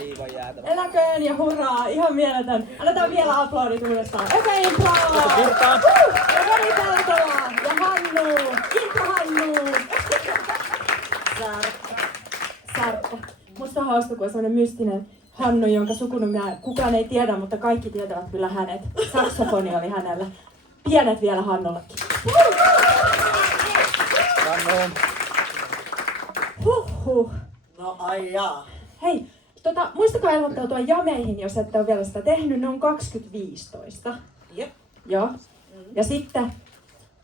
Aivan jäätävä. Eläköön ja hurraa, ihan mieletön. Annetaan vielä aplodit uudestaan. Eka Impro! Ja Mari Peltola ja Hannu! Impro Hannu! Särkkä. Musta on hauska, kun on sellainen mystinen Hannu, jonka sukunimeä kukaan ei tiedä, mutta kaikki tietävät kyllä hänet. Saksofoni oli hänellä. Pienet vielä Hannullekin. Hannu. Huhhuh. No ai jaa. Hei, muistakaa ilmoittautua jameihin, jos ette ole vielä sitä tehnyt. Ne on 2015. Jep. Joo. Ja sitten,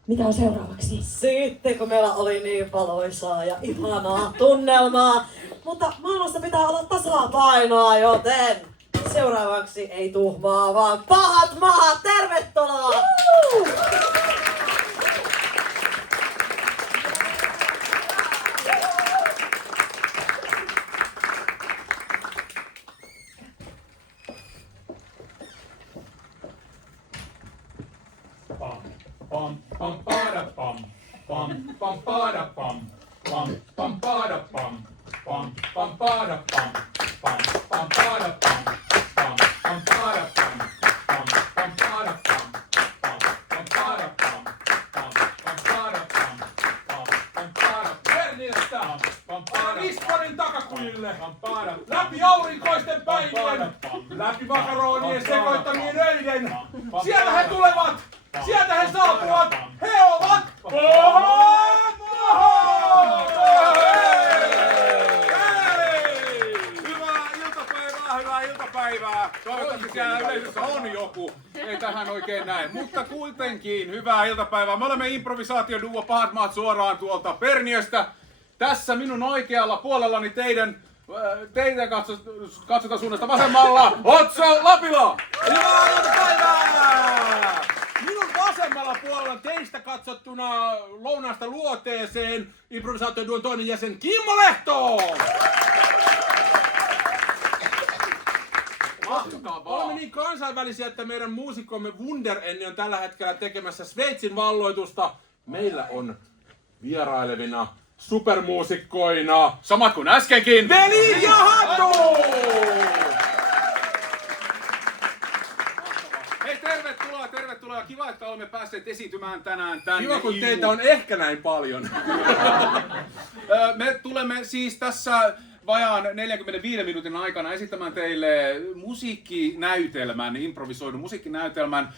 mitä on seuraavaksi? Sitten kun meillä oli niin valoisaa ja ihanaa tunnelmaa, mutta maailmassa pitää olla tasapainoa, joten seuraavaksi ei tuhmaa, vaan pahat mahat, tervetuloa! Pam pam pada pam pam pam pada pam pam pam pada pam pam pam pada pam pam pam pada pam pam pam pada pam pam pam pada pam pam pam pada pam pam pam pada pam pam pam pada Perniöstä pam pada Lisbonin takakujille läpi aurinkoisten päivien läpi makaronien sekoittamien öiden sieltä he tulevat. Sieltä he saapuvat! He ovat pahat mahat! Hyvää iltapäivää! Toivottavasti siellä yleisössä on joku. Ei tähän oikein näin. Mutta kuitenkin hyvää iltapäivää. Me olemme improvisaatioduo Pahat maat suoraan tuolta Perniöstä. Tässä minun oikealla puolellani teidän katsotaan suunnasta vasemmalla Otso Lapila! Hyvää iltapäivää! Minun vasemmalla puolella teistä katsottuna lounaasta luoteeseen improvisaatioduon toinen jäsen Kimmo Lehto! Olemme niin kansainvälisiä, että meidän muusikkomme Wunderenni on tällä hetkellä tekemässä Sveitsin valloitusta. Meillä on vierailevina supermuusikkoina samat kuin äskenkin Veli ja Hattu! Hei, tervetuloa. Kiva, että olemme päässeet esiintymään tänään tänne. Kiva, kun teitä on ehkä näin paljon. Me tulemme siis tässä vajaan 45 minuutin aikana esittämään teille musiikkinäytelmän, improvisoidun musiikkinäytelmän,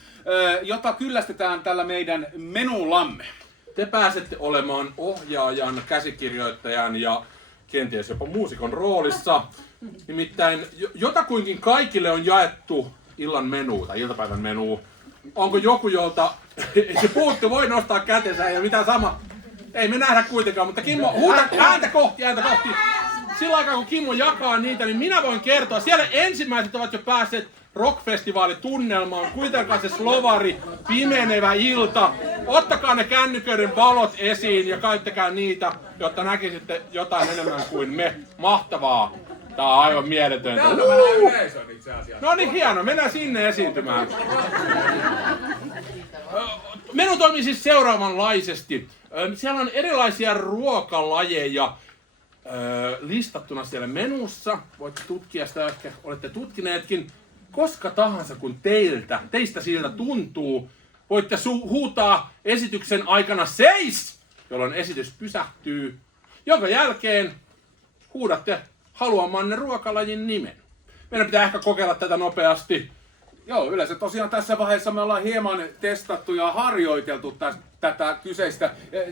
jota kyllästetään tällä meidän menullamme. Te pääsette olemaan ohjaajan, käsikirjoittajan ja kenties jopa muusikon roolissa. Nimittäin jotakuinkin kaikille on jaettu illan menu tai iltapäivän menu. Onko joku, jolta se puuttu, voi nostaa kätensä ja mitään sama. Ei me nähdä kuitenkaan, mutta Kimmo, huuta ääntä kohti. Sillä aikaa kun Kimmo jakaa niitä, niin minä voin kertoa. Siellä ensimmäiset ovat jo päässeet rockfestivaalitunnelmaan. Kuitenkaan se slovari, pimenevä ilta. Ottakaa ne kännyköiden valot esiin ja käyttäkää niitä, jotta näkisitte jotain enemmän kuin me. Mahtavaa. Tää on aivan mieletöntä. Täältä mä näen yleisön itse asiassa. No niin, hieno. Mennään sinne esiintymään. Menu toimii siis seuraavanlaisesti. Siellä on erilaisia ruokalajeja listattuna siellä menussa. Voitte tutkia sitä, ehkä olette tutkineetkin. Koska tahansa kun teistä siltä tuntuu, voitte huutaa esityksen aikana seis, jolloin esitys pysähtyy, jonka jälkeen huudatte haluamanne ruokalajin nimen. Meidän pitää ehkä kokeilla tätä nopeasti. Joo, yleensä tosiaan tässä vaiheessa me ollaan hieman testattu ja harjoiteltu tätä kyseistä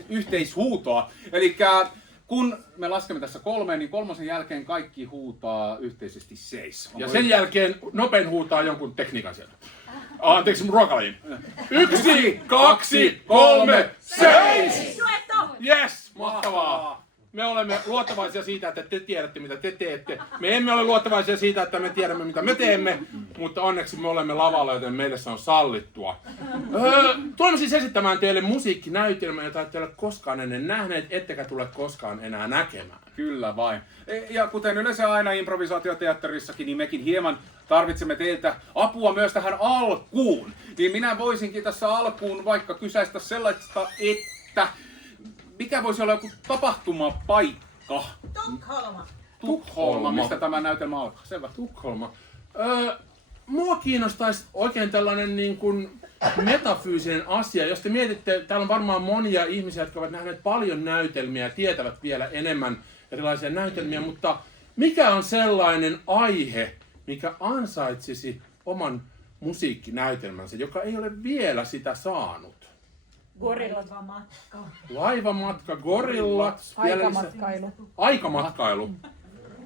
yhteishuutoa. Elikkä kun me laskemme tässä 3, niin 3 jälkeen kaikki huutaa yhteisesti seis. Ja sen jälkeen nopein huutaa jonkun tekniikan sieltä. Anteeksi, mun ruokalajin. 1, 2, 3, seis! Yes, mahtavaa! Me olemme luottavaisia siitä, että te tiedätte, mitä te teette. Me emme ole luottavaisia siitä, että me tiedämme, mitä me teemme, mutta onneksi me olemme lavalla, joten meille se on sallittua. Tulemme siis esittämään teille musiikkinäytelmää, jota ette ole koskaan ennen nähneet, ettekä tule koskaan enää näkemään. Kyllä vain. Ja kuten yleensä aina improvisaatioteatterissakin, niin mekin hieman tarvitsemme teiltä apua myös tähän alkuun. Niin minä voisinkin tässä alkuun vaikka kysäistä sellaista, että mikä voisi olla joku tapahtumapaikka? Tukholma. Tukholma. Mistä tämä näytelmä alkaa? Selvä. Tukholma. Mua kiinnostaisi oikein tällainen niin kuin metafyysinen asia. Jos te mietitte, täällä on varmaan monia ihmisiä, jotka ovat nähneet paljon näytelmiä ja tietävät vielä enemmän erilaisia näytelmiä, mutta mikä on sellainen aihe, mikä ansaitsisi oman musiikkinäytelmänsä, joka ei ole vielä sitä saanut? Gorillat. Laivamatka, gorillat, Aikamatkailu. Aikamatkailu.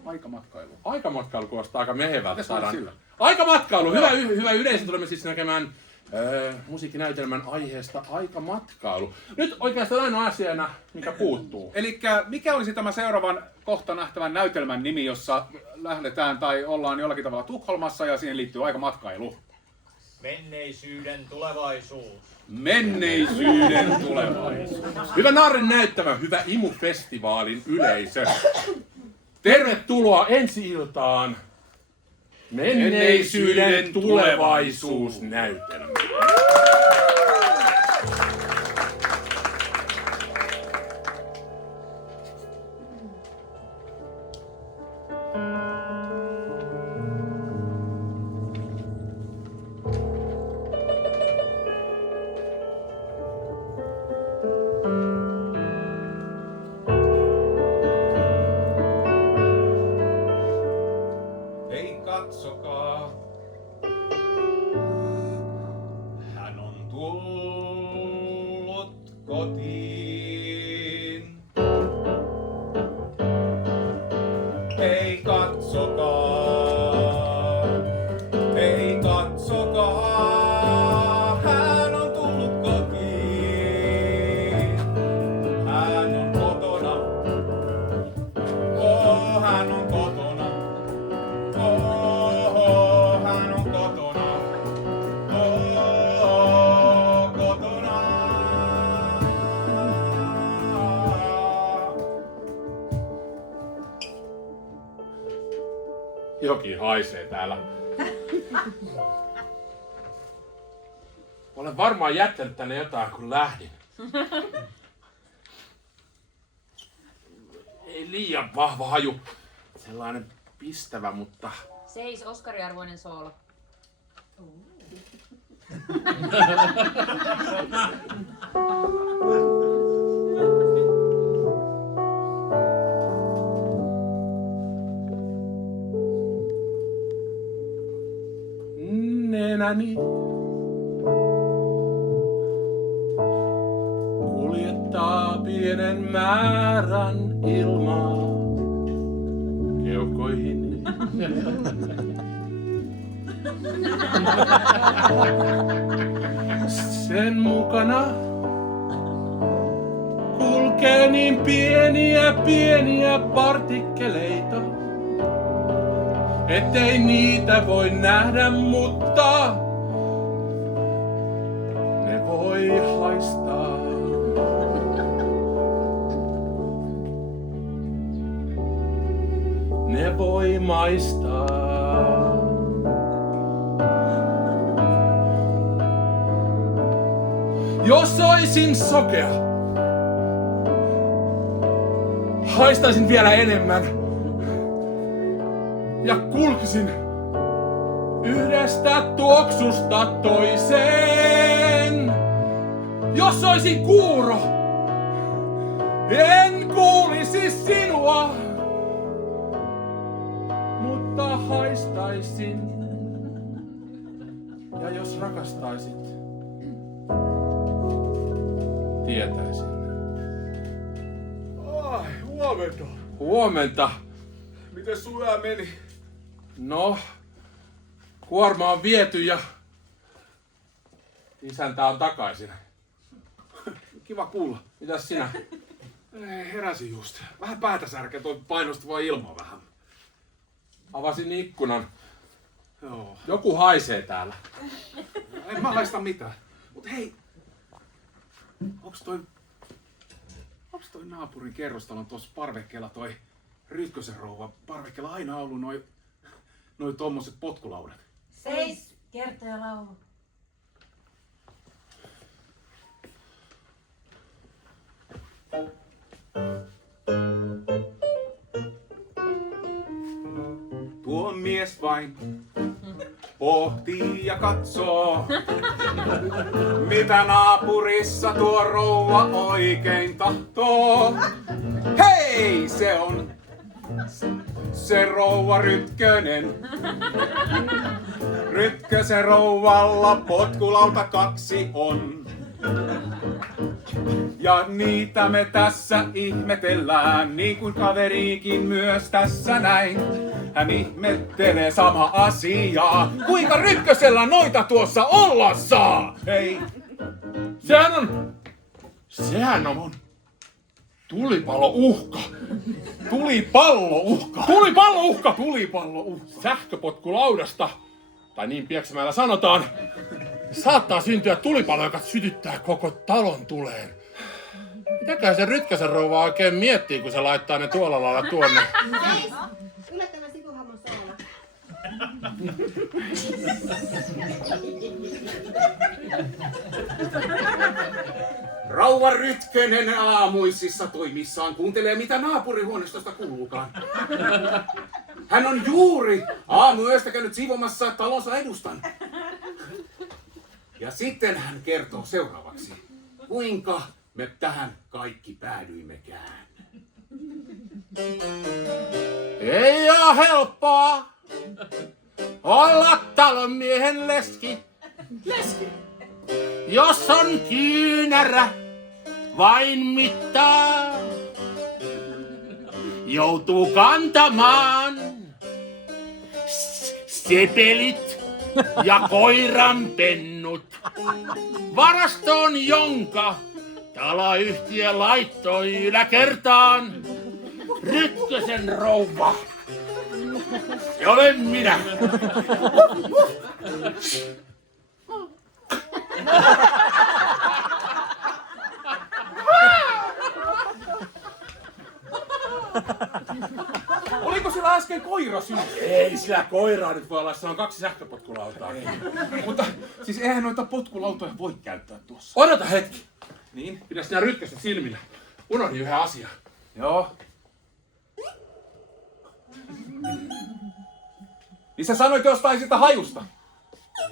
Aikamatkailu. Aikamatkailu kuulostaa aika mehevältä. Mitäs olet sillä? Aikamatkailu, hyvä yleisö. Tulemme siis näkemään musiikkinäytelmän aiheesta aikamatkailu. Nyt oikeastaan ainoa asiana, mikä puuttuu. Elikkä mikä olisi tämä seuraavan kohta nähtävän näytelmän nimi, jossa lähdetään tai ollaan jollakin tavalla Tukholmassa ja siihen liittyy aikamatkailu? Menneisyyden tulevaisuus. Menneisyyden tulevaisuus. Hyvä Narren näyttämä, hyvä Imu-festivaalin yleisö. Tervetuloa ensi-iltaan Menneisyyden tulevaisuusnäytelmä. Ei katsokaa. Hän on tullut kotiin. Ei katsokaa. Ei katsokaa. Hän on tullut kotiin. Hän on kotona. Oh, hän on kotona. Oh, hän on kotona. Oh, kotona. Joki haisee täällä. Olen varmaan jättänyt tänne jotain, kun lähdin. Ei liian vahva haju. Sellainen pistävä, mutta... Seis, Oskari-arvoinen soolo. Nenäni kuljettaa pienen määrän ilmaa keuhkoihini. Sen mukana kulkee niin pieniä partikkeleita, ettei niitä voi nähdä, mutta ne voi haistaa. Ne voi maistaa. Jos oisin sokea, haistaisin vielä enemmän ja kulkisin yhdestä tuoksusta toiseen. Jos oisin kuuro, en kuulisi sinua, mutta haistaisin. Ja jos rakastaisit, tietäisin. Ai, huomenta. Huomenta. Miten sun yö meni? No, kuorma on viety ja isäntä on takaisin. Kiva kuulla. Mitäs sinä? Heräsin just. Vähän päätä särkeä, toi painostava ilma vähän. Avasin ikkunan. Joo. Joku haisee täällä. En mä haista mitään. Mut hei. Onks toi naapurin kerrostalon tuossa parvekkeella toi Rytkösen rouva parvekkeella aina ollut noi tommoset potkulaudat? Seis, kertoja laulu. tuo mies vain pohtii ja katsoo, mitä naapurissa tuo rouva oikein tahtoo. Hei, se rouva Rytkönen. Rytkösen rouvalla potkulauta 2 on. Ja niitä me tässä ihmetellään, niin kuin kaveriikin myös tässä näin. Hän ihmettelee sama asiaa, kuinka Rytkösellä noita tuossa olla saa. Hei, Sehän on tulipallouhka. tulipallouhka. Tulipallouhka. Sähköpotkulaudasta, tai niin Pieksämäellä sanotaan, saattaa syntyä tulipalo, joka sytyttää koko talon tuleen. Mitäkään se Rytkäsen rouva oikein miettii, kun se laittaa ne tuolla lailla tuonne? Seis! Yllättävä sivuhammon soolo. Rouva Rytkönen aamuisissa toimissaan kuuntelee, mitä naapurihuoneistosta kuuluukaan. Hän on juuri aamuyöstä käynyt siivomassa talonsa edustan. Ja sitten hän kertoo seuraavaksi, kuinka me tähän kaikki päädyimmekään. Ei oo helppoa olla talonmiehen leski. Jos on kyynärä vain mittaa, joutuu kantamaan sepelit ja koiran pennut varastoon, jonka taloyhtiö laittoi yläkertaan. Rytkösen rouva, se olen minä. Oliko sillä äsken koira syy? Ei sillä koiraa nyt voi olla, se on 2 sähköpotkulautaa. Mutta siis eihän noita potkulautoja voi käyttää tuossa. Odota hetki. Niin? Pidä sinä Rytköstä silmillä. Unohdin yhden asian. Joo. Niin sä sanoit jostain sitä hajusta.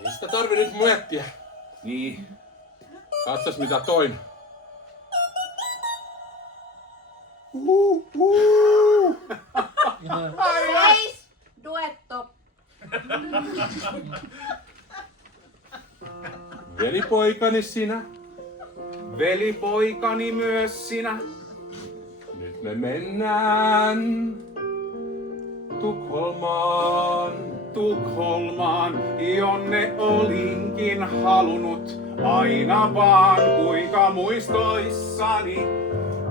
Ei sitä tarvi nyt miettiä. Niin. Katsas mitä toin. Seis! Duetto. Velipoikani sinä, Velipoikani myös sinä. nyt me mennään Tukholmaan, jonne olinkin halunnut aina vaan, kuinka muistoissani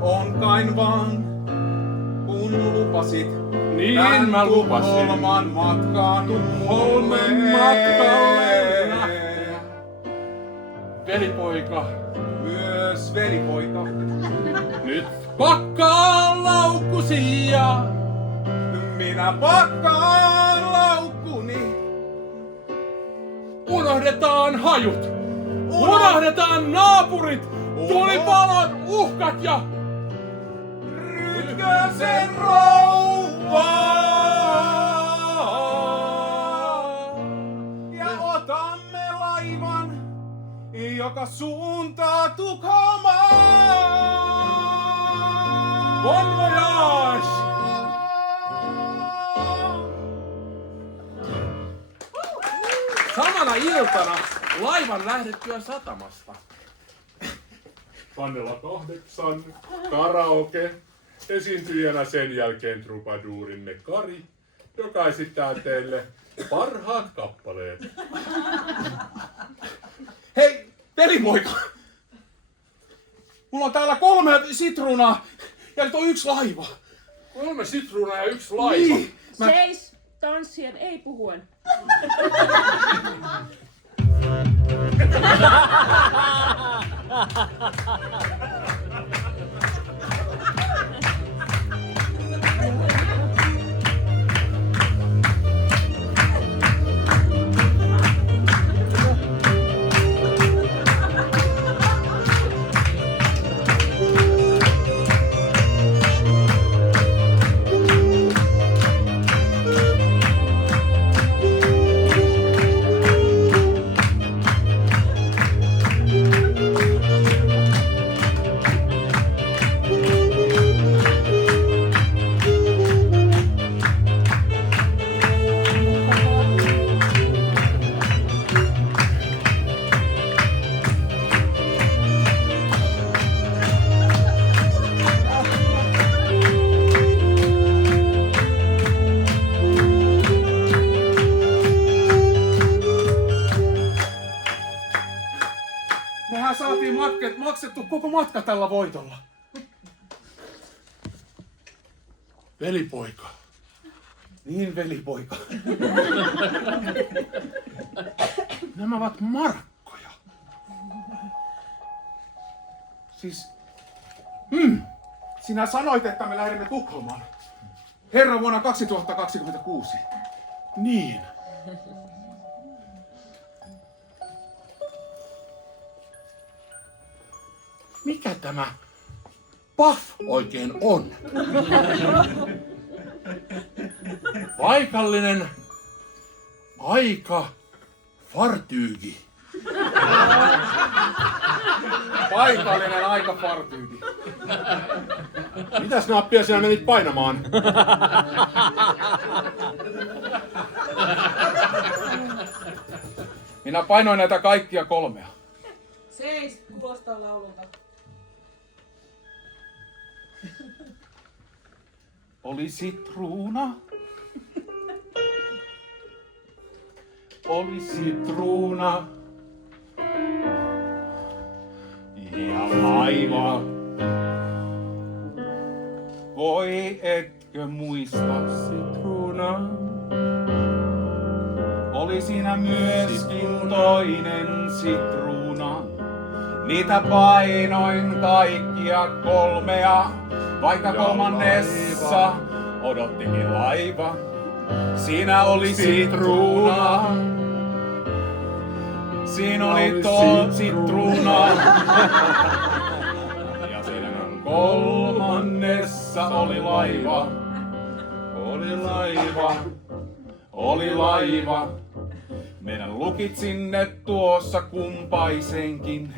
on kain vaan, kun lupasit. Niin tän mä lupasin. Tukholman matkaan Tukholman matkalle lähteä. Velipoika, Myös velipoika. nyt pakkaa laukkusi ja Minä pakkaan laukkuni. unohdetaan hajut. Unohdetaan naapurit, tulipalot, uhkat ja Rytkösen rouva. Ja otamme laivan, joka suuntaa Tukholmaan. Bon voyage! Samana iltana laivan lähdettyä satamasta. Pannella 8, karaoke, esiintyjänä sen jälkeen trubaduurimme Kari, joka esittää teille parhaat kappaleet. Hei, velipoika! Mulla on täällä 3 sitruunaa ja nyt on 1 laiva. 3 sitruunaa ja 1 laiva. Niin. Seis! Tanssien, ei puhuen. oltiin maksettu koko matka tällä voitolla. Velipoika. Niin, velipoika. Nämä ovat markkoja. Siis... Sinä sanoit, että me lähdemme Tukholmaan. Herra vuonna 2026. Niin. Mikä tämä PAF oikein on? Paikallinen aika fartyygi. Paikallinen aikafartyygi. Mitäs nappia sinä menit painamaan? Minä painoin näitä kaikkia 3. Seis, kuulostaa laululta. Oli sitruuna. Oli sitruuna. Ja laiva. Voi etkö muista sitruuna? Oli siinä myöskin toinen sitruuna. Niitä painoin kaikkia 3, vaikka kolmannessa odottikin laiva. Siinä oli sitruuna. Siinä oli sitruuna. Ja siinä kolmannessa oli laiva. Oli laiva. Oli laiva. Meidän lukit sinne tuossa kumpaisenkin.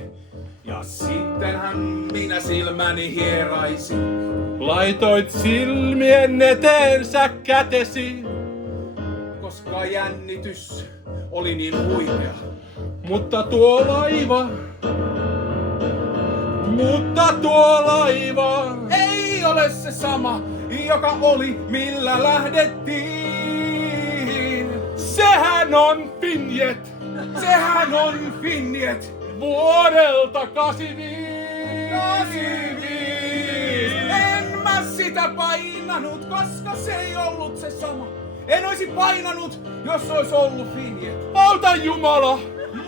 Ja sittenhän minä silmäni hieraisin. Laitoit silmien eteensä kätesi. Koska jännitys oli niin huikea. Mutta tuo laiva Ei ole se sama, joka oli millä lähdettiin. sehän on Finjet Sehän on Finjet vuodelta 85. 85. En mä sitä painanut, koska se ei ollut se sama. En olisi painanut, jos ois ollut Finjet. Auta Jumala!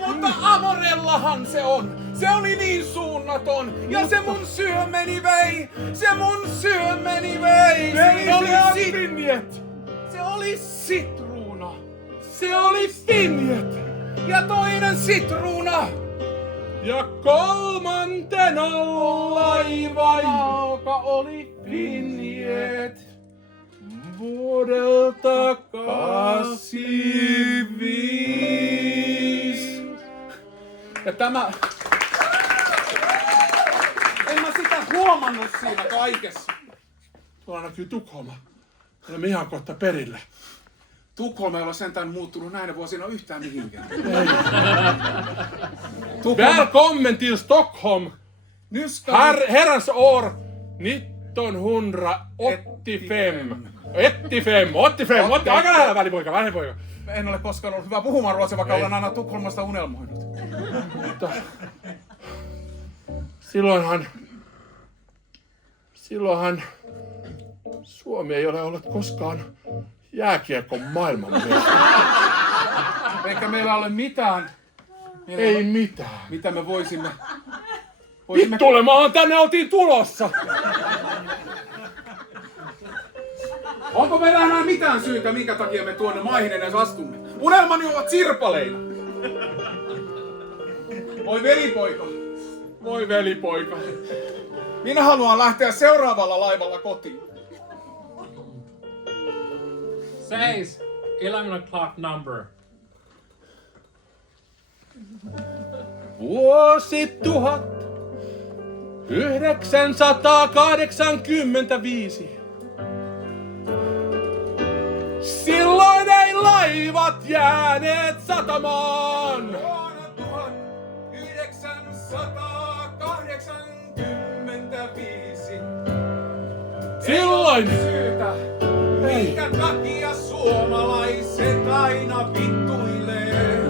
Mutta Amorellahan se on. Se oli niin suunnaton. Ja se mun syömeni vei. Se mun syömeni vei. Se oli Finjet. Se oli sitruuna. Se oli Finjet! Ja toinen sitruuna. Ja kolmantena laiva, Joka oli Finjet. vuodelta 85. Ja tämä... En mä sitä huomannut siinä kaikessa. Tuolla näkyy Tukholma. Olemme ihan kohta perillä. Tukholma ei ole sentään muuttunut näinä vuosina yhtään mihinkään. Välkommen till Stockholm! Nu ska vi... Herrans år 1985. 85. Aika lähellä välipoika. En ole koskaan ollut hyvä puhumaan ruotsia, vaikka olen aina Tukholmasta unelmoinut. Mutta silloinhan Suomi ei ole ollut koskaan jääkiekon maailmanmestari. Eikä meillä ole mitään. Ei mitään. Mitä me voisimme... Vittuilemahan tänne oltiin tulossa. Onko meillä enää mitään syytä, minkä takia me tuonne maihin edes astumme? Unelmani ovat sirpaleina. Oi velipoika. Voi velipoika. Minä haluan lähteä seuraavalla laivalla kotiin. 6, 11 o'clock number. Vuosi 1985. Silloin ei laivat jääneet satamaan. Vuonna 1985. Silloin Syytä, minkä takia suomalaiset aina vittuilee.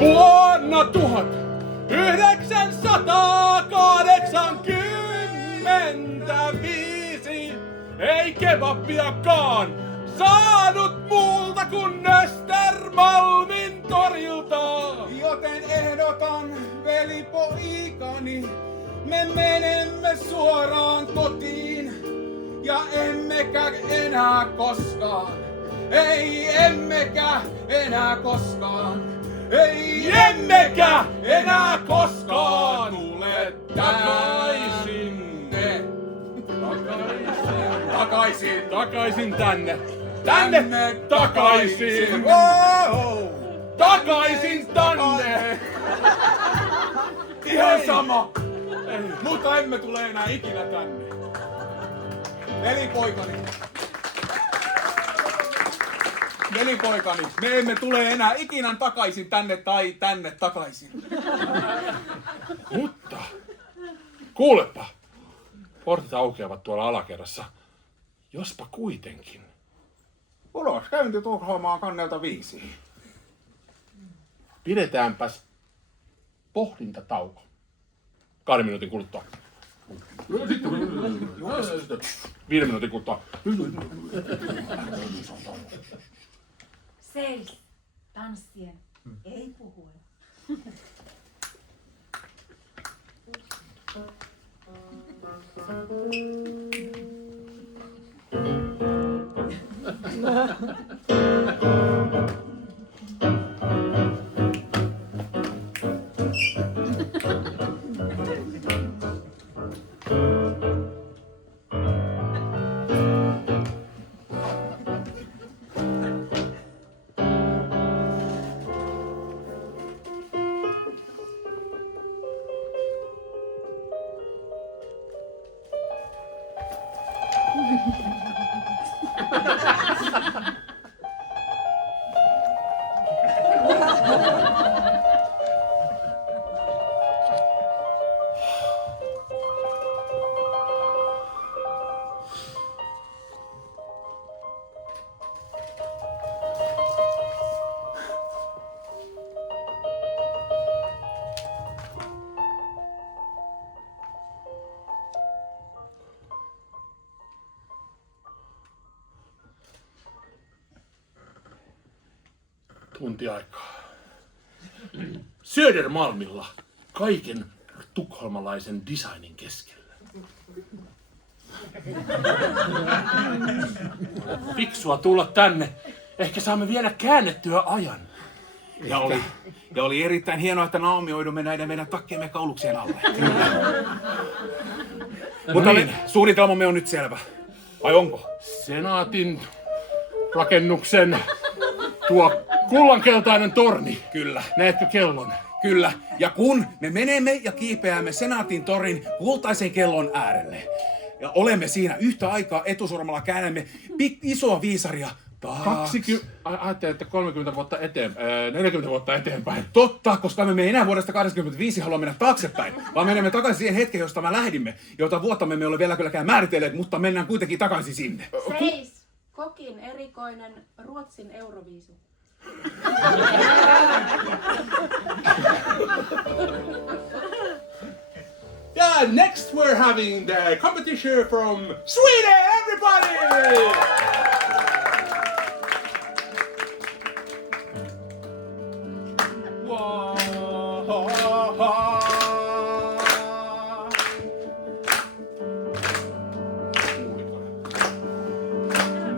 vuonna 985 ei kebabbiakaan saanut muulta kuin Östermalmin torilta. Joten ehdotan, velipoikani, me menemme suoraan kotiin ja emmekä enää koskaan. Ei emmekä enää koskaan. Ei emmekä enää koskaan tule takaisin. Takaisin tänne. Tänne takaisin. Wow. Takaisin tänne. Ihan sama. Mutta emme tule enää ikinä tänne. Velipoikani, me emme tule enää ikinä takaisin tänne tai tänne takaisin. Mutta, kuulepa, portit aukeavat tuolla alakerrassa. Jospa kuitenkin. Ulos käynti Tukholmaan kannelta 5. Pidetäänpäs pohdintatauko. 2 minuutin kuluttua. 5 minuutin kuluttua. Seis. Tanssien. Ei puhuen. Tunti aikaa. Södermalmilla kaiken tukholmalaisen designin keskellä. Fiksua tulla tänne. Ehkä saamme vielä käännettyä ajan. Ja oli erittäin hienoa, että naamioidumme näiden meidän takkiemme kauluksien alle. Mutta niin, suunnitelmamme on nyt selvä. Vai onko? Senaatin rakennuksen tuo kullankeltainen torni. Kyllä. Näetkö kellon? Kyllä. Ja kun me menemme ja kiipeämme Senaatin torin kultaisen kellon äärelle, ja olemme siinä yhtä aikaa etusormalla käännämme isoa viisaria taas. Ajattelin, että 30 vuotta eteenpäin, 40 vuotta eteenpäin. Totta, koska me ei enää vuodesta 85 halua mennä taaksepäin, vaan menemme takaisin siihen hetkeen, josta me lähdimme, jota vuotta me emme ole vielä kylläkään määritelleet, mutta mennään kuitenkin takaisin sinne. Seis. Kokin erikoinen Ruotsin Euroviisu. Yeah, next we're having the competition from Sweden, everybody!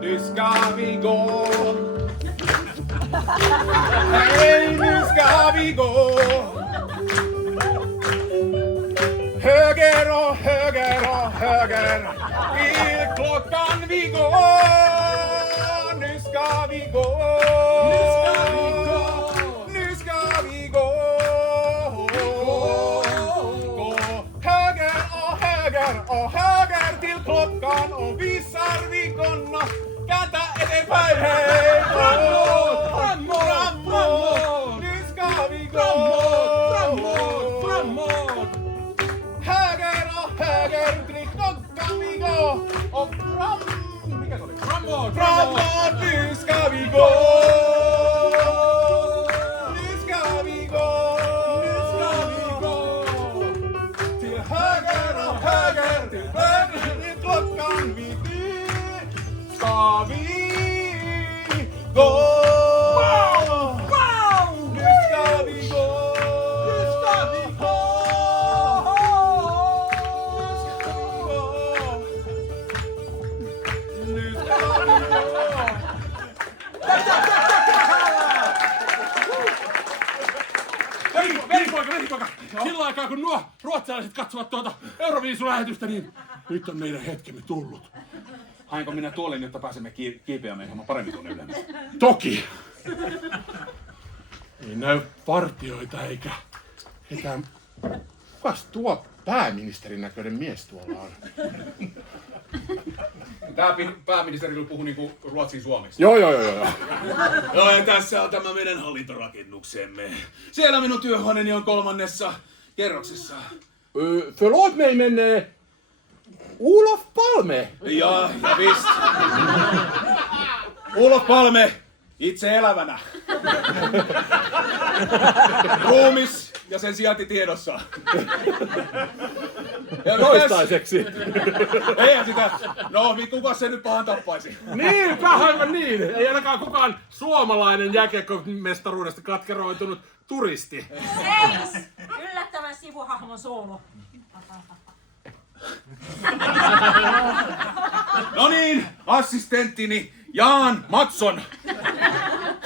Nu ska vi gå. Hej, nu ska vi gå. Höger och höger och höger. Till klockan vi går. Nu ska vi gå. Nu ska vi gå. Gå höger och höger och höger till klockan och visar vi gonna. Kääntää eteenpäin, hei! Framåt! Nu ska vi gå! velipoika. Sillä aikaa kun nuo ruotsalaiset katsovat tuota Euroviisu-lähetystä, niin nyt on meidän hetkemme tullut. Hainko minä tuolin, jotta pääsemme kiipeämään hieman paremmin tuonne ylemmäs? Toki. Ei näy partioita eikä ketään. Kukas tuo pääministerin näköinen mies tuolla on? Tää pääministeri puhuu niinku ruotsin suomeksi. Joo. Joo, ja tässä on tämä meidän hallintorakennuksemme. Siellä minun työhuoneeni on 3. kerroksessa. Förlåt mig, men Olof Palme. Ja visst. Olof Palme, itse elävänä. Ruumis ja sen sijainti tiedossa. Toistaiseksi. Eihän sitä. No, kuka se nyt pahan tappaisi? Niin, aivan niin. Ei ainakaan kukaan suomalainen jääkiekkomestaruudesta katkeroitunut turisti. Seis! Yllättävän sivuhahmon soolo. No niin, assistenttini Jaan Matson.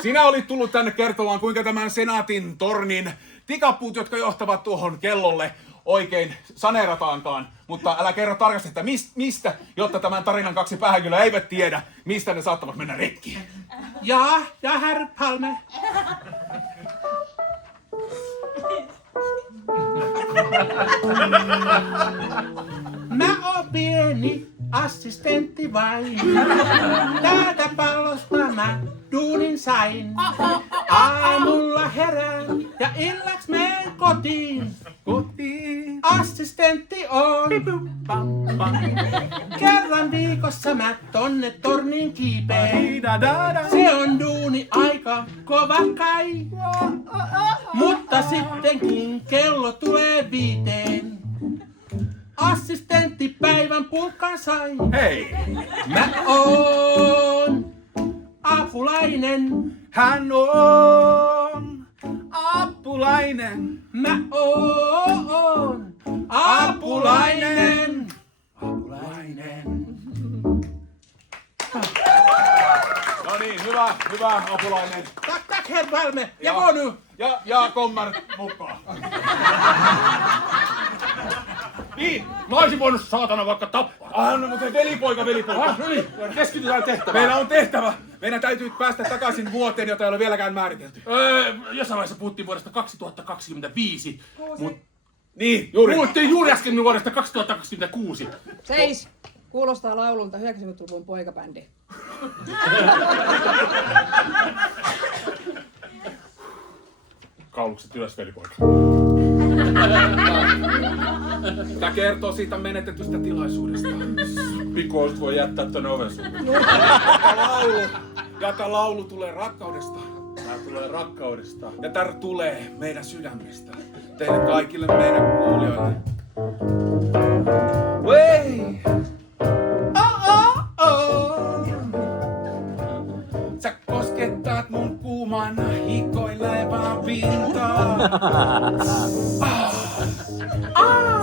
Sinä olit tullut tänne kertomaan, kuinka tämän senaatin tornin tikapuut, jotka johtavat tuohon kellolle, oikein saneerataankaan. Mutta älä kerro tarkasti, että mistä, jotta tämän tarinan 2 päähenkilöä eivät tiedä, mistä ne saattavat mennä rikki. Ja herr Palme. Mä oon pieni assistentti vain. Täältä pallosta mä duunin sain. Aamulla herään ja illaksi meen kotiin. Assistentti on. Kerran viikossa mä tonne torniin kiipeen. Se on duuni aika kova kai. Mutta sitten kun kello tulee 5, assistentti päivän pulkkaan sain. Hei! Mä oon apulainen. Hän on apulainen. Mä oon apulainen. No niin, hyvä apulainen. Tack herr Palme. Ja gå nu. Ja kommer mukaan. Niin, mä oisin voinut saatana vaikka tappaa. No mutta velipoika. No niin, keskitytään tehtävään. Meillä on tehtävä. Meidän täytyy päästä takaisin vuoteen, jota ei ole vieläkään määritelty. Jossain vaiheessa puhuttiin vuodesta 2025. Niin, juuri. Puhuttiin juuri äsken vuodesta 2026. Seis! Kuulostaa laululta 90-luvun poikabändi. Kaulukset ylös, velipoika. Tämä kertoo siitä menetetystä tilaisuudesta. Pikkuoiset voi jättää tänne oven suuhun. Tämä laulu tulee rakkaudesta. Tää tulee rakkaudesta. Ja tää tulee meidän sydämestä. Teille kaikille meidän kuulijoille. Wey! Sä koskettat mun kuuman hikoilevaa pintaa.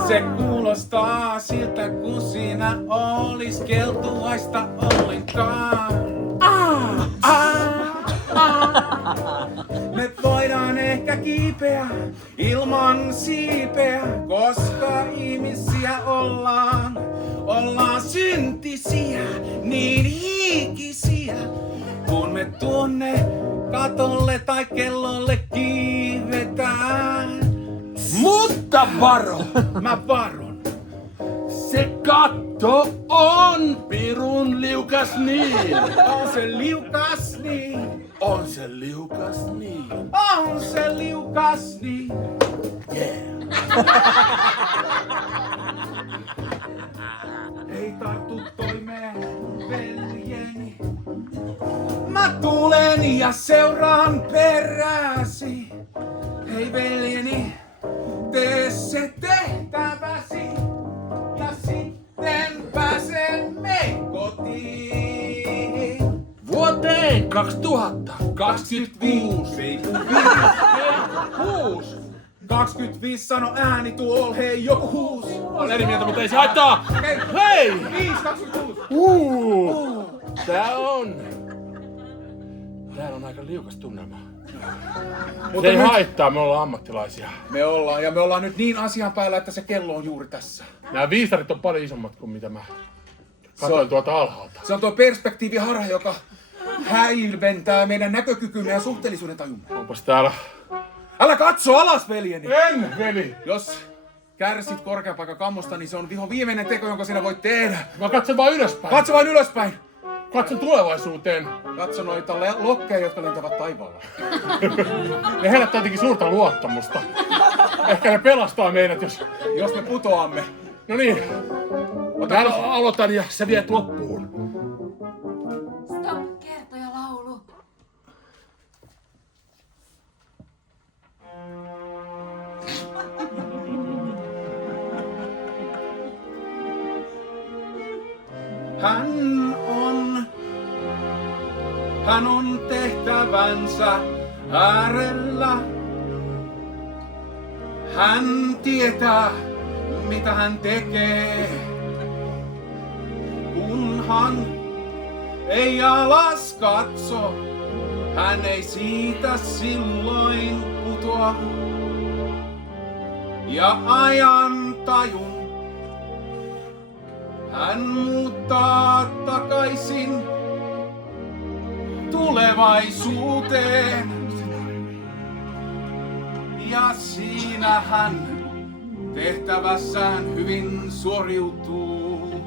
Se kuulostaa siltä, kun siinä olis keltuaista ollenkaan. Me voidaan ehkä kiipeä ilman siipeä, koska ihmisiä ollaan. Ollaan syntisiä, niin hiikisiä, kun me tuonne katolle tai kellolle kiivetään. Mutta varo! Mä varon. Se katto on pirun liukas niin. On se liukas niin. On se liukas niin. On se liukas niin. Ei tartu toimeen, veljeni. Mä tulen ja seuraan peräsi. Hei veljeni, tee se tehtäväsi. Ja sitten pääsemme kotiin. Vuoteen 2025. Ei kun 25 sano ääni tuol, hei joku huus. On eri mieltä, mutta ei se haittaa. Hei! 5-26. Täällä on aika liukas tunnelma. Mutta ei haittaa, me ollaan ammattilaisia. Me ollaan, ja me ollaan nyt niin asian päällä, että se kello on juuri tässä. Nämä viisarit on paljon isommat kuin mitä mä katsoin tuolta alhaalta. Se on tuo perspektiiviharha, joka häilventää meidän näkökykymme ja suhteellisuuden tajumme. Onpas täällä... Älä katso alas, veljeni! En, veli! Jos kärsit korkean paikan kammosta, niin se on viimeinen teko, jonka sinä voit tehdä. Mä katson vaan ylöspäin. Katso vain ylöspäin! Katson tulevaisuuteen. Katso noita lokkeja, jotka lentävät taivaalla. Ne herättää jotenkin suurta luottamusta. Ehkä ne pelastaa meidät, jos me putoamme. No niin. Mä aloitan ja sä viet loppuun. Stop, kertoja laulu. Hän on tehtävänsä äärellä. Hän tietää, mitä hän tekee. Kunhan ei alas katso, hän ei siitä silloin putoa. Ja ajan tajun hän muuttaa takaisin tulevaisuuteen. Ja siinä hän tehtävässään hyvin suoriutuu.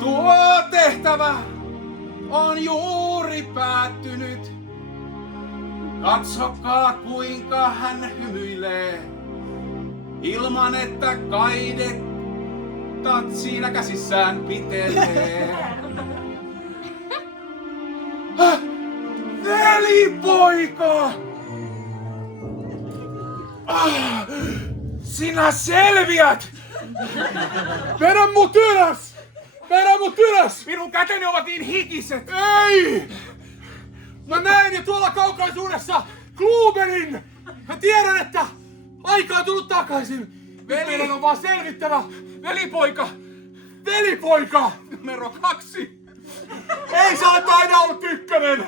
Tuo tehtävä on juuri päättynyt. Katsokaa kuinka hän hymyilee. Ilman että kaidettat siinä käsissään pitelee. Velipoika! Sinä selviät! Vedä mut ylös! Vedä mut ylös! Minun käteni ovat niin hikiset! Ei! Mä näin jo tuolla kaukaisuudessa Kluberin! Mä tiedän, että aika on tullut takaisin! Meidän on vaan selvittävä! Velipoika! Velipoika! Numero 2! Ei sä olet aina ollut ykkönen!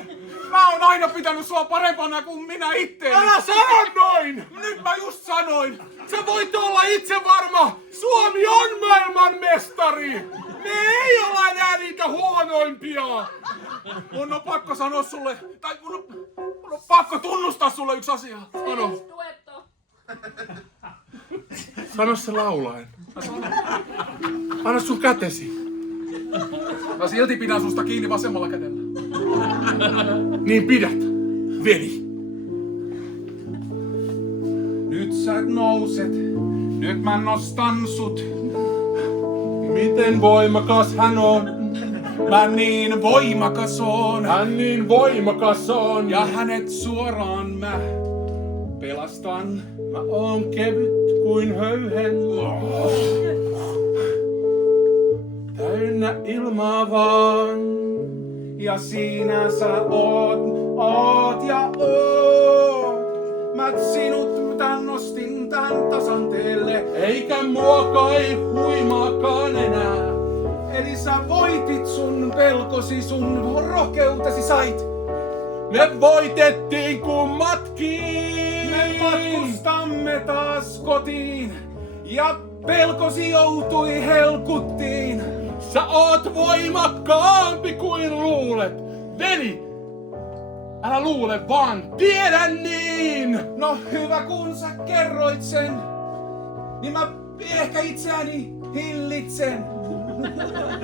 Mä oon aina pitänyt sua parempana kuin minä itteeni! Älä sano noin! Nyt mä just sanoin! Sä voit olla itse varma! Suomi on maailmanmestari! Me ei olla enää niitä huonoimpia! Mun on pakko sanoa sulle, tai mun on pakko tunnustaa sulle yksi asia. Sano. Sano se laulaen. Anna sun kätesi. Mä silti pidän susta kiinni vasemmalla kädellä. Niin pidät, veli. Nyt sä nouset, nyt mä nostan sut. Miten voimakas hän on. Mä niin voimakas oon. Hän niin voimakas on. Ja hänet suoraan mä pelastan. Mä oon kevyt kuin höyhen. Täynnä ilmaa vaan. Ja siinä sä oot ja oot. Mä sinut tän nostin tän tasanteelle. Eikä mua kai huimaakaan enää. Eli sä voitit sun pelkosi, sun rohkeutesi sait. Me voitettiin kummatkin. Me matkustamme taas kotiin. Ja pelkosi joutui helkuttiin. Sä oot voimakkaampi kuin luulet. Veli, älä luule vaan, tiedä niin. No hyvä kun sä kerroit sen. Niin mä ehkä itseäni hillitsen.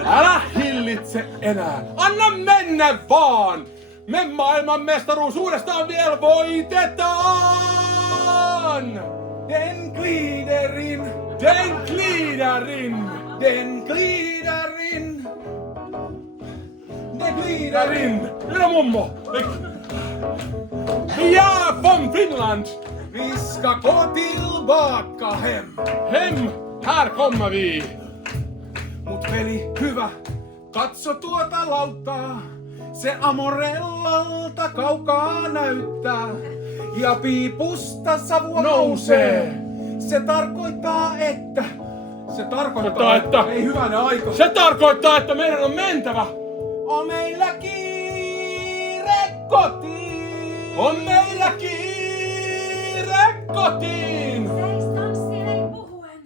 Älä hillitse enää. Anna mennä vaan. Me maailmanmestaruus uudestaan vielä voitetaan. Den gliderin. Den gliderin. Den gliderin. Den gliderin. Minä mummo. Ja från Finland. Vi ska gå tillbaka hem. Hem, här kommer vi. Mut veli, hyvä, katso tuota lauttaa. Se Amorellalta kaukaa näyttää. Ja piipusta savua nousee. Se tarkoittaa, että... Ei hyvänä aika. Se tarkoittaa, että meidän on mentävä. On meillä kiire On meillä kiire kotiin. Seis tanssien puhuen.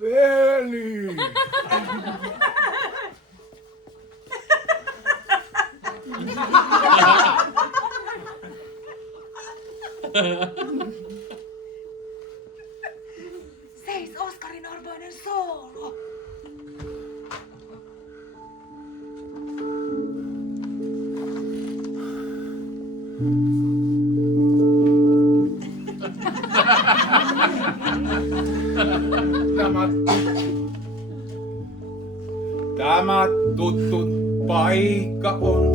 Veli! Seis Oskarin arvoinen soolo. Tämä tuttu paikka on.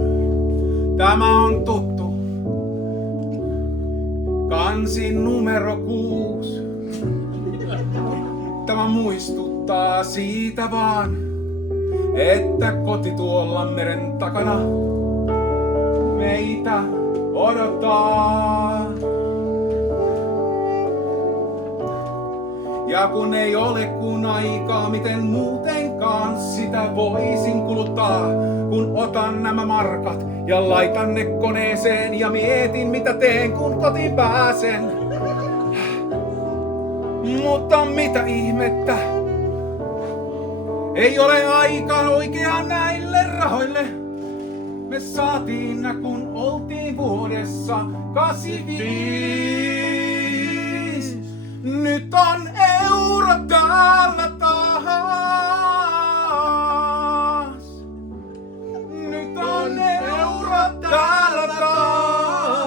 Tämä on tuttu. Kansi numero 6. Tämä muistuttaa siitä vaan, että koti tuolla meren takana meitä odottaa. Ja kun ei ole kun aikaa, miten muutenkaan sitä voisin kuluttaa. Kun otan nämä markat ja laitan ne koneeseen ja mietin mitä teen kun kotiin pääsen. Mutta mitä ihmettä, ei ole aikaa oikeaa näille rahoille. Me saatiin nää kun oltiin vuodessa 85. Nyt on euro täällä taas. Nyt on euro täällä taas.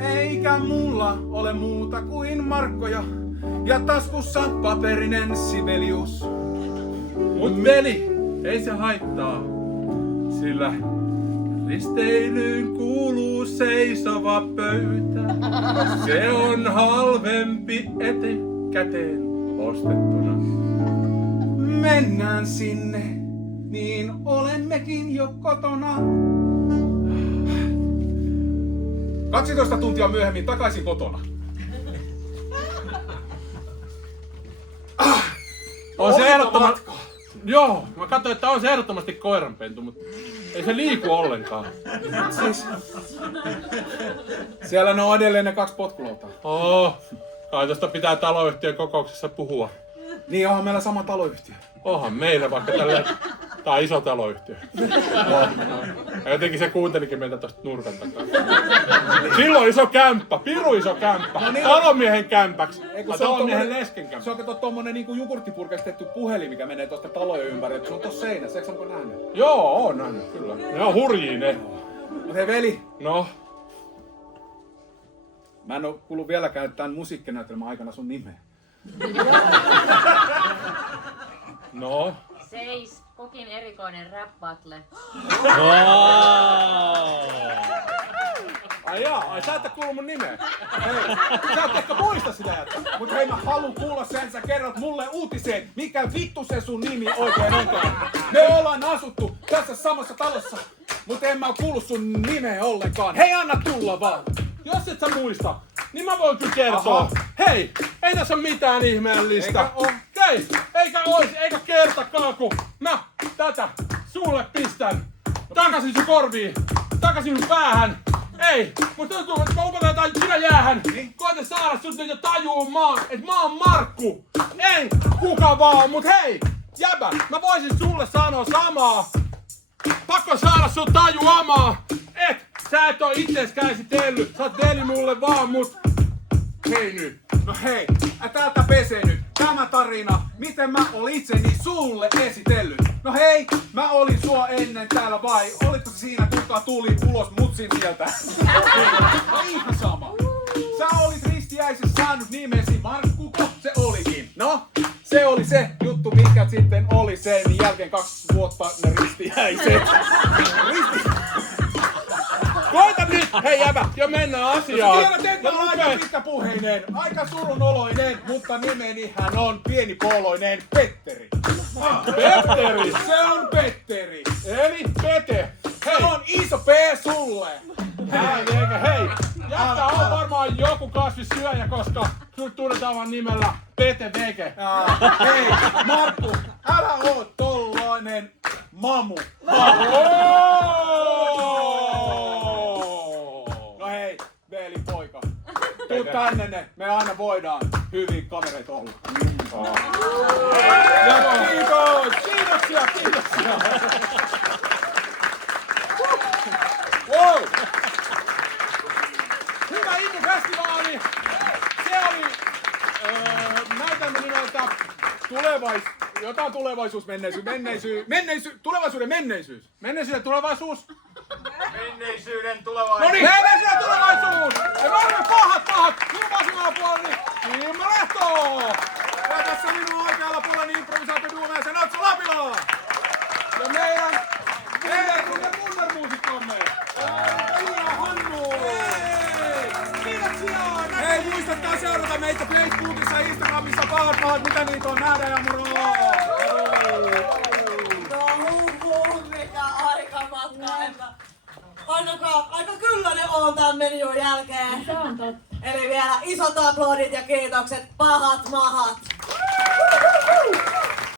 Eikä mulla ole muuta kuin markkoja ja taskussa paperinen Sibelius. Mut veli, ei se haittaa, sillä risteilyyn kuuluu seisova pöytä. Se on halvempi etukäteen ostettuna. Mennään sinne, niin olemmekin jo kotona. 12 tuntia myöhemmin takaisin kotona. On se ehdottomasti... Joo, mä katsoin, että on se ehdottomasti koiranpentu, mutta ei se liiku ollenkaan. Siis, siellä ne on edelleen ne 2 potkulautaa. Kai tosta pitää taloyhtiön kokouksessa puhua. Niin, onhan meillä sama taloyhtiö. Onhan meillä vaikka tällä... Tää on iso taloyhtiö. Ja jotenkin se kuuntelikin meitä tosta nurkan takaa. Silloin iso kämppä, piru iso kämppä. No niin, talomiehen kämpäksi. Talomiehen lesken kämppä. Se on kato tommonen niinku jogurttipurkastettu puhelin, mikä menee tosta talojen ympäri. Se on tossa seinässä, eikö onko nähnyt? Joo, on nähnyt, kyllä. Ne on hurjii ne. Mut hei veli. No? Mä en oo kuullut vieläkään tämän musiikkinäytelmän aikana sun nimeä. No? Seis, Kokin erikoinen rap battle. Ai jaa, sä et kuullut mun nimeä. Hei, sä et ehkä muista sitä jättä. Mut hei, mä haluun kuulla sen, sä kerrot mulle uutiseen, mikä vittu se sun nimi oikein onkaan. Me ollaan asuttu tässä samassa talossa, mut en mä oo kuullut sun nimeä ollenkaan. Hei, anna tulla vaan. Jos et sä muista, niin mä voin kyllä kertoa. Aha. Hei, ei tässä ole mitään ihmeellistä. Eikä oo. Hei, eikä kertakaan, kun mä tätä sulle pistän. Takaisin sun korviin, takaisin sun päähän. Ei, mutta tuntuu, että mä upotan jotain sydänjäähän. Niin? Koita saada sut nyt jo tajuumaan, että mä oon Markku. Ei kuka vaan, mut hei, jäbä, mä voisin sulle sanoa samaa. Pakko saada sun tajuamaan, et sä et oo itses käsitellyt. Sä oot veli mulle vaan, mut hei nyt. No hei, täältä pesee nyt tämä tarina, miten mä oon itseni sulle esitellyt. No hei, mä olin sua ennen täällä vai olitko se siinä, kuka tuli ulos mutsin sieltä? No ihan sama. Sä olit ristiäisessä saanut nimesi Markkuko, se olikin. No, se oli se juttu, mikä sitten oli sen jälkeen 2 vuotta ne ristiäiset. Koita nyt! Hei jäbä, jo mennään asiaan. Tiedät, että on aika pitkäpuheinen, aika surunoloinen, mutta nimenihän on pienipuoloinen Petteri. Petteri! Se on Petteri. Eli Pete! Se on iso P sulle. Hei! Jättä on varmaan joku kasvissyöjä, koska sut tunnetaan vaan nimellä Pete Veke. Hei, Markku, älä oo tollainen mamu. No hei, veli poika. Tuu tänne, me aina voidaan hyviä kavereita olla. Ja kiitoksia! Wow! Hyvä Imu-festivaali! Se oli näytelmä nimeltä tulevaisuuden menneisyys. Menneisyyden tulevaisuus. Menneisyyden tulevaisuus. Noniin, menneisyyden tulevaisuus! Ja me olemme pahat! Minun vasemmalla puolellani Kimmo Lehto! Ja tässä minun oikealla puolellani improvisaatioduomeja se Natsu Lapila! Ja meidän wundermuusikkomme Iina Hannu! Kiitoksia! Hei, muistatkaa seurata meitä Facebookissa ja Instagramissa pahat, mitä niitä on, nähdään ja moro! Mikä aikamatka, ainakaan aika kylläinen on tämän menun jälkeen. Se on totta. Eli vielä isot aplodit ja kiitokset, pahat mahat.